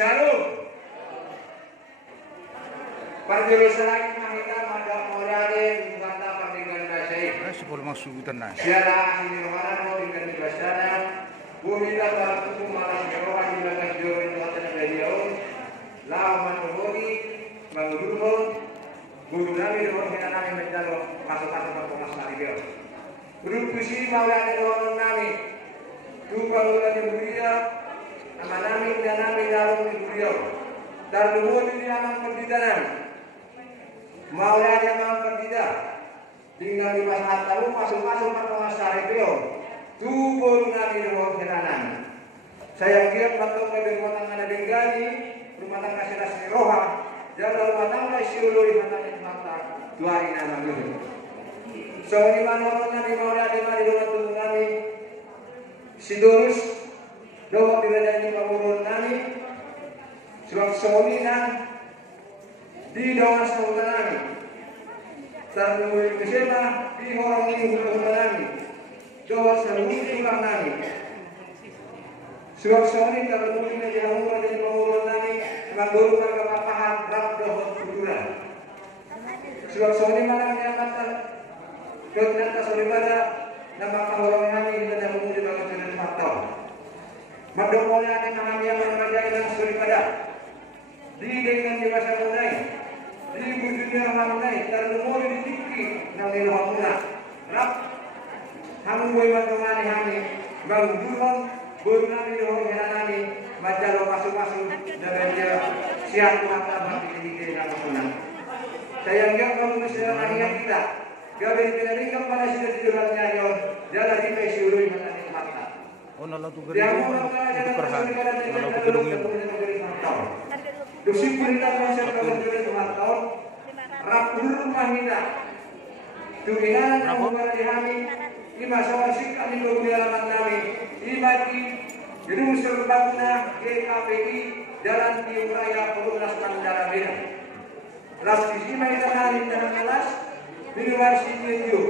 Shalom. Perjurusan lagi mahita mada morale bukata pertinggan basai. Sepuluh masuk tenang. Siara ini orang mau tinggal di basana. Bumi tak bertuku malam jawa di bagas jawa di kota Negara. Lawan menghori, mengurung, guru nabi doa kita nabi menjalo masuk-masuk berkomas nabi dia. Guru kusi mawar doa nabi. Tu kalau lagi beliau, nama nabi dan nabi dalam beliau. Dan dua di dalam perdidanan. Mawar yang perdidah. Tinggal di pasar tahu masuk-masuk berkomas nabi dia. Tu guru nabi doa kita nabi. Saya kira bantu ke rumah tangga Bengali, rumah tangga Serasi Roha, jalan rumah tangga Siului Hatani Mata, dua hari nama dulu. So di mana orang nabi mau ada di rumah tunggu nabi, Sidurus, doa tidak di pemurun nabi, sebab semuanya di doa semuanya nabi, terlalu bersama di orang ini semuanya nabi, doa semuanya ulang nabi. Sebab soni kalau mungkin menjadi umur dan pengurus nani mengguru kepapahan rab dohot kuduran. Sebab soni mana yang kata kegiatan soni pada nama orang nani dan umur di bawah jenis faktor. Mendomolnya dengan nama yang mengajar dan soni pada di dengan dewasa munai di dunia munai terlemur di tinggi nani dohotuna rab hamu buat kemana hani mengguru guru nabi doa nabi baca masuk-masuk dan dia siap mata hati di dalam sunnah. Saya enggak kamu mesti mengingat kita. Gawe kita ringkap pada sudah tidurnya yo. Jalan di pesi urui mata di mata. Oh nala tu geri itu perhan nala tu gedungnya. Dosi perintah masa kalau sudah mata. Rapur mahina. Tuginan kamu berani lima soal sikap di dalam nabi. Ibadi gedung serbaguna GKPI Jalan Tiung Raya Pelunas Mandara Medan. Las disima di dalam kelas di luar sini itu.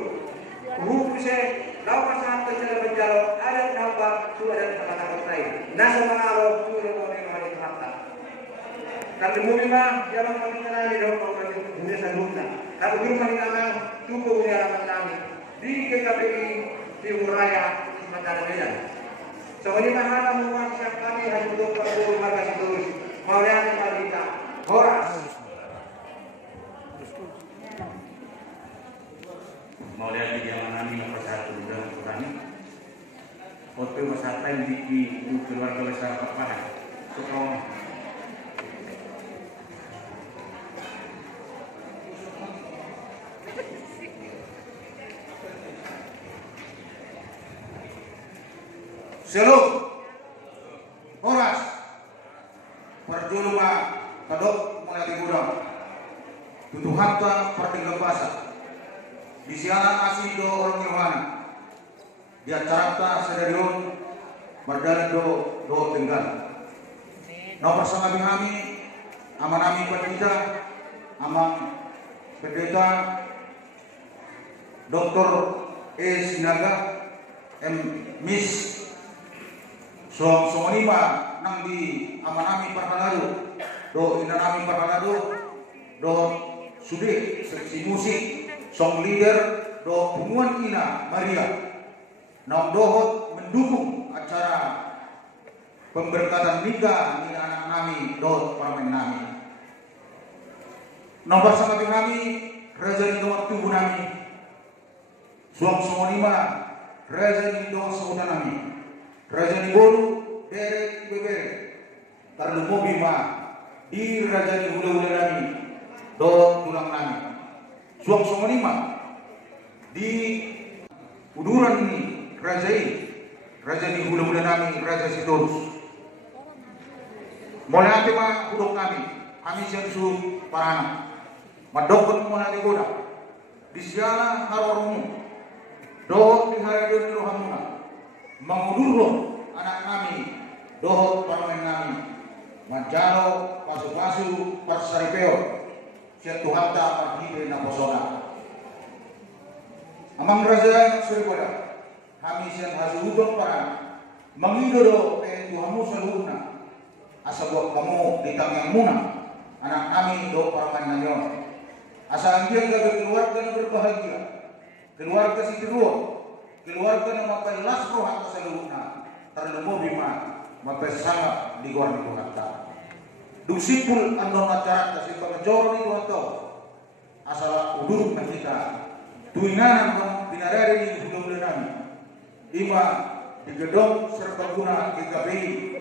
Hukuse lawan satu cara berjalan ada nampak tu ada kata-kata lain. Nasa mengalo tu ada hari kata. Tapi mula jalan pembicaraan di dalam dunia sebelumnya. Tapi guru kami tu punya kami di GKPI Tiung Raya Mandara Medan. Soalnya mahal membuat siap kami harus untuk perlu harga terus. Mau lihat kita horas. Mau lihat di zaman kami nomor satu dalam Quran. Waktu masa time di keluarga besar kepada sekolah. Shalom, horas, perjulungan kedok mulai digudang, tutup harta pertinggal bahasa, di siaran masih do orang Yohana, di acara sedarion berjalan do tinggal. Nomor sama kami, aman kami pendeta, aman pendeta, Dr. Sinaga, Miss Soang lima nang di amanami perkaladu do inanami perkaladu do sude seksi musik song leader do pumuan ina Maria nang dohot mendukung acara pemberkatan nikah ni anak nami do parmen nami nomor sama kami Raja di nomor tubuh nami Soang lima Raja di do saudan nami Raja di Bolu, Derek Bebere, terlalu bima di Raja di Hula-Hula nami, do tulang nami. Suang semua lima di uduran ini Raja di Hula-Hula nami, Raja Sidorus. Mulai nanti mah udok kami sensu parana, madokon mo nanti goda, di siala harorumu, do di haradun rohamuna. Mengulur anak kami dohot parmen kami majalo pasu-pasu persaripeo siat tuhanta parhide na posona amang raja surikoda kami siat hasiludon para mengidodo Tuhanmu seluruhna asa buat kamu di tangan muna anak kami do paraman nanyon asa anggiang gagal keluarga na berbahagia keluarga si kedua keluarga na mapelas roh atas seluruhnya terlemu bima mapesanga di luar itu kata dusipul andon masyarakat si pengejor itu atau asal udur kita tuinganan kamu binarari di hidung lenami ima di gedung serta guna GKPI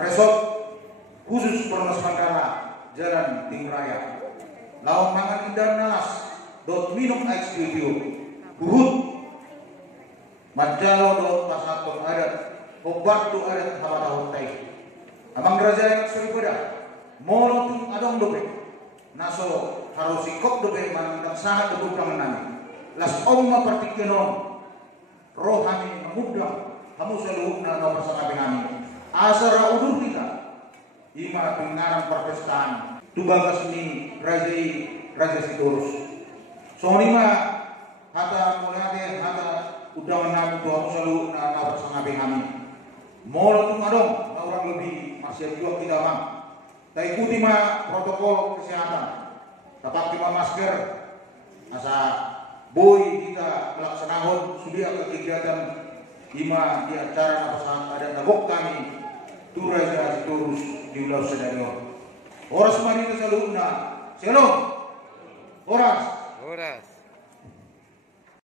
resort khusus Permas Mandala Jalan Timur Raya lawan mangan indah nalas dot minum air studio buhut Majalo dot pasatong adat obat tu adat hawata hotai amang raja yang seripada molo tu adong dobe naso harus ikut dobe manang sahat dobe panganan las omma partikenon rohani mudang kamu selalu na bersama dengan asara udur kita ima pengarang perpestaan tubagas ni raja Sidorus sonima hata mulade hata udah nabi tuh selalu na bersama dengan molo tu adong orang lebih masih juga kita bang tak ikuti mah protokol kesehatan dapat kita masker asa boy kita melaksanakan sudah kegiatan lima di acara apa ada nabok kami Raja Sidorus di Ulau Sedario. Oras mari ke saluna. Shalom. Oras.